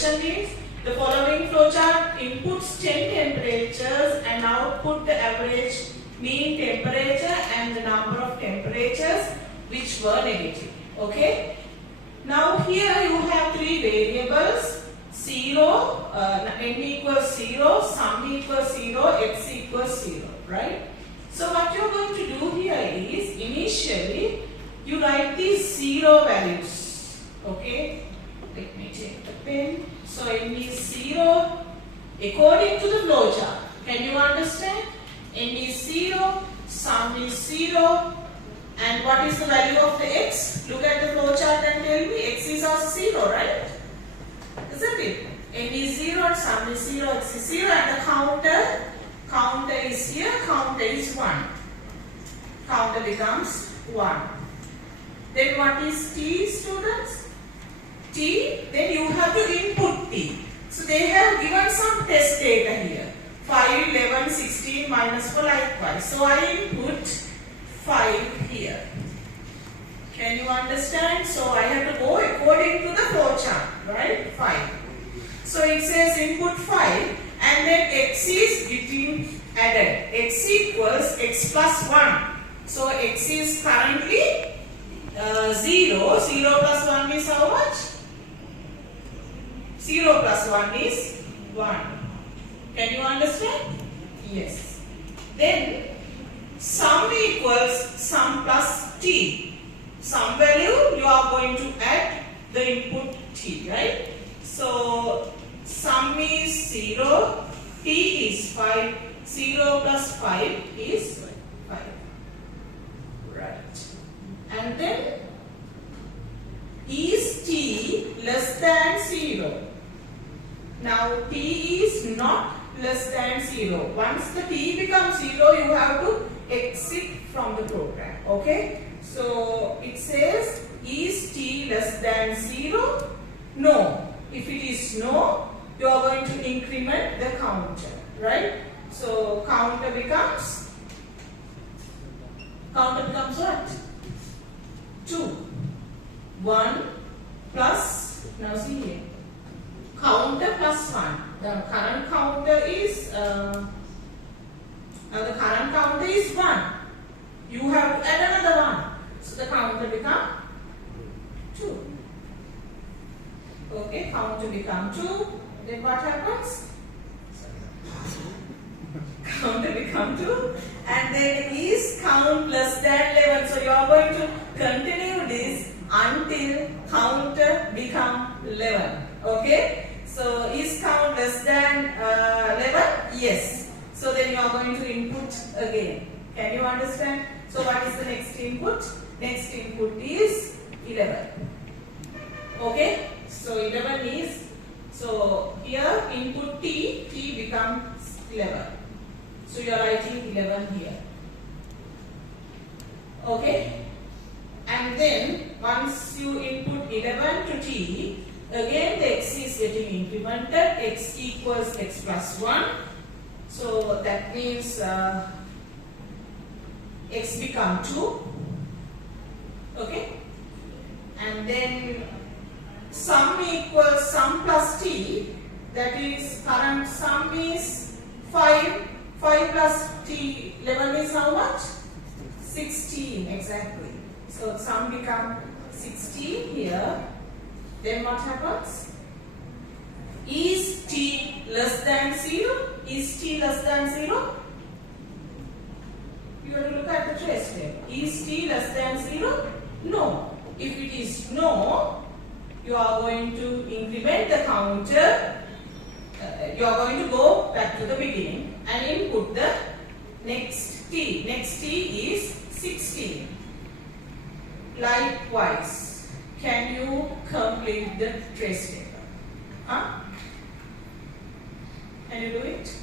question is the following flowchart inputs 10 temperatures and output the average mean temperature and the number of temperatures which were negative. Okay. Now here you have three variables: 0, n equals 0, sum equals 0, x equals 0. Right. So what you are going to do here is initially you write these 0 values. Okay. Let me take the pen. So n is 0 according to the flowchart. Can you understand? N is 0, sum is 0, and what is the value of the x? Look at the flowchart and tell me. X is also 0, right? Isn't it? N is 0 and sum is 0, x is 0, and the counter is here, counter is 1. Counter becomes 1. Then what is t, students? T, then you have to input t. So they have given some test data here. 5, 11, 16, minus 4 likewise. So I input 5 here. Can you understand? So I have to go according to the flowchart, right? 5. So it says input 5 and then x is getting added. X equals x plus 1. So x is currently 0. 0 plus 1 is how much? 0 plus 1 is 1. Can you understand? Yes. Then sum equals sum plus t. Sum value you are going to add the input t, right? So sum is 0, t is 5, 0 plus 5 is 5. Right. And then is t less than 0? Now t is not less than 0. Once the t becomes 0, you have to exit from the program. Okay. So it says is t less than 0? No. If it is no, you are going to increment the counter. Right. So counter becomes what? 2. 1 plus, now see here, counter plus 1. The current counter is is 1. You have to add another 1. So the counter become 2. Okay, counter become 2. Then what happens? Counter become 2. And then is count less than 11. So you are going to continue this until counter become 11. Okay. So is count less than 11? Yes. So then you are going to input again. Can you understand? So what is the next input? Next input is 11. Okay. So 11 is, so here input t becomes 11. So you are writing 11 here. Okay. And then once you input 11 to t, again the x is getting incremented. X equals x plus 1. So that means x become 2. Okay. And then sum equals sum plus t. That is current sum is 5. 5 plus t, 11 is how much? 16 exactly. So sum become 16 here. Then what happens? Is t less than 0? Is t less than 0? You have to look at the trace here. Is t less than 0? No. If it is no, you are going to increment the counter. You are going to go back to the beginning and input the next t. Next t is 16. Likewise, can you complete the trace data? Huh? Can you do it?